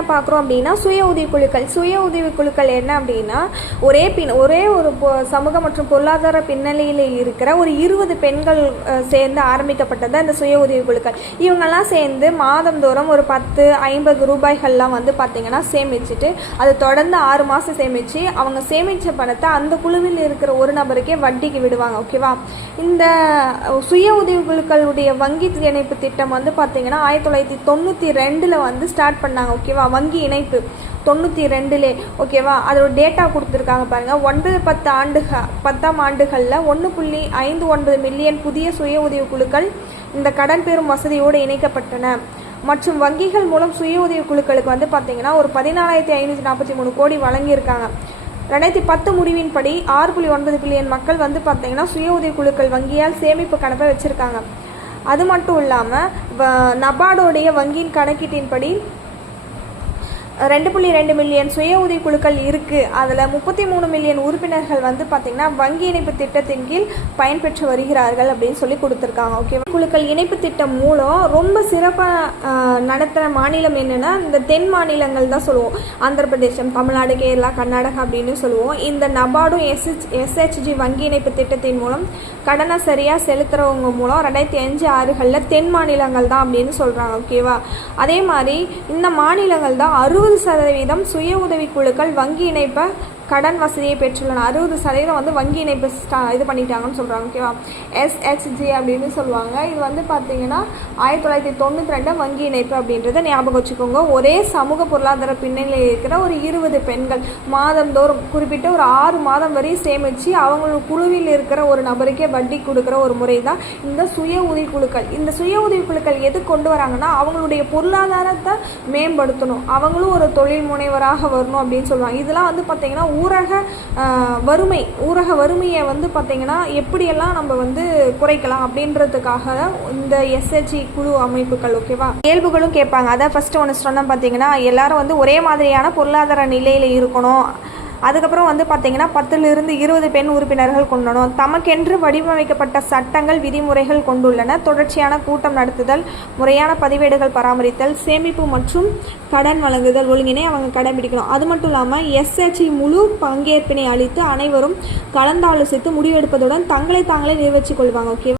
என்ன பார்க்குறோம் அப்படின்னா சுய உதவிக்குழுக்கள். சுய உதவிக்குழுக்கள் என்ன அப்படின்னா ஒரே ஒரு சமூக மற்றும் பொருளாதார பின்னணியில் இருக்கிற ஒரு 20 பெண்கள் சேர்ந்து ஆரம்பிக்கப்பட்டது அந்த சுய உதவிக்குழுக்கள். இவங்கெல்லாம் சேர்ந்து மாதந்தோறும் ஒரு 10-50 ரூபாய்கள்லாம் வந்து பார்த்திங்கன்னா சேமிச்சுட்டு அது தொடர்ந்து 6 மாதம் சேமித்து அவங்க சேமித்த பணத்தை அந்த குழுவில் இருக்கிற ஒரு நபருக்கே வட்டிக்கு விடுவாங்க. ஓகேவா? இந்த சுய உதவிக்குழுக்களுடைய வங்கி இணைப்பு திட்டம் வந்து பார்த்திங்கன்னா 1992 வந்து ஸ்டார்ட் பண்ணாங்க. ஓகேவா? வங்கி இணைப்பு 92 ஓகேவா? அதோட டேட்டா கொடுத்துருக்காங்க பாருங்கள். 9-10 ஆண்டுகளில் 1.59 மில்லியன் புதிய சுய உதவிக்குழுக்கள் இந்த கடன் பெறும் வசதியோடு இணைக்கப்பட்டன. மற்றும் வங்கிகள் மூலம் சுய உதவிக்குழுக்களுக்கு வந்து பார்த்திங்கன்னா ஒரு 14,543 கோடி வழங்கியிருக்காங்க. 2010 முடிவின்படி 6.9 பில்லியன் மக்கள் வந்து பார்த்திங்கன்னா சுய உதவிக்குழுக்கள் வங்கியால் சேமிப்பு கணக்கை வச்சுருக்காங்க. அது மட்டும் இல்லாமல் நபார்டோடைய வங்கியின் கணக்கீட்டின்படி 2.2 மில்லியன் சுய உதவிக்குழுக்கள் இருக்குது. அதில் 33 மில்லியன் உறுப்பினர்கள் வந்து பார்த்திங்கன்னா வங்கி இணைப்பு திட்டத்தின் கீழ் பயன்பெற்று வருகிறார்கள் அப்படின்னு சொல்லி கொடுத்துருக்காங்க. ஓகே, குழுக்கள் இணைப்பு திட்டம் மூலம் ரொம்ப சிறப்பாக நடத்துகிற மாநிலம் என்னென்னா இந்த தென் மாநிலங்கள் தான் சொல்லுவோம். ஆந்திர பிரதேசம், தமிழ்நாடு, கேரளா, கர்நாடகா அப்படின்னு சொல்லுவோம். இந்த நபார்டும் எஸ்ஹெச்ஜி வங்கி இணைப்பு திட்டத்தின் மூலம் கடனை சரியாக செலுத்துகிறவங்க மூலம் 2005-6களில் தென் மாநிலங்கள் தான் அப்படின்னு சொல்கிறாங்க. ஓகேவா? அதே மாதிரி இந்த மாநிலங்கள் தான் 60% சுய உதவிக்குழுக்கள் வங்கி இணைப்பை கடன் வசதியை பெற்றுள்ளன. 60% வந்து வங்கி இணைப்பு இது பண்ணிட்டாங்கன்னு சொல்கிறாங்க. ஓகேவா? எஸ்ஹெச்ஜி அப்படின்னு சொல்லுவாங்க. இது வந்து பார்த்திங்கன்னா 1992 வங்கி இணைப்பு அப்படின்றத ஞாபகம் வச்சுக்கோங்க. ஒரே சமூக பொருளாதார பின்னணியில் இருக்கிற ஒரு 20 பெண்கள் மாதந்தோறும் குறிப்பிட்ட ஒரு 6 மாதம் வரை சேமித்து அவங்களோட குழுவில் இருக்கிற ஒரு நபருக்கே வட்டி கொடுக்குற ஒரு முறை தான் இந்த சுய உதவிக்குழுக்கள். இந்த சுய உதவிக்குழுக்கள் எது கொண்டு வராங்கன்னா அவங்களுடைய பொருளாதாரத்தை மேம்படுத்தணும், அவங்களும் ஒரு தொழில் முனைவராக வரணும் அப்படின்னு சொல்லுவாங்க. இதெல்லாம் வந்து பார்த்திங்கன்னா ஊரக வறுமையை வந்து பார்த்திங்கன்னா எப்படியெல்லாம் நம்ம வந்து குறைக்கலாம் அப்படின்றதுக்காக இந்த எஸ்ஹெச்ஜி குழு அமைப்புகள். ஓகேவா? கேள்விகளும் கேட்பாங்க. அதான் ஃபஸ்ட்டு ஒன்று சொன்னோம் பார்த்திங்கன்னா எல்லாரும் வந்து ஒரே மாதிரியான பொருளாதார நிலையில் இருக்கணும். அதுக்கப்புறம் வந்து பார்த்திங்கன்னா 10-20 பெண் உறுப்பினர்கள் கொண்டணும். தமக்கென்று வடிவமைக்கப்பட்ட சட்டங்கள் விதிமுறைகள் கொண்டுள்ளன. தொடர்ச்சியான கூட்டம் நடத்துதல், முறையான பதிவேடுகள் பராமரித்தல், சேமிப்பு மற்றும் கடன் வழங்குதல் ஒழுங்கினை அவங்க கடைபிடிக்கணும். அது மட்டும் இல்லாமல் எஸ்ஹெச்ஜி முழு பங்கேற்பினை அளித்து அனைவரும் கலந்தாலோசித்து முடிவெடுப்பதுடன் தங்களை தாங்களே நிர்வகித்துக் கொள்வாங்க. ஓகே.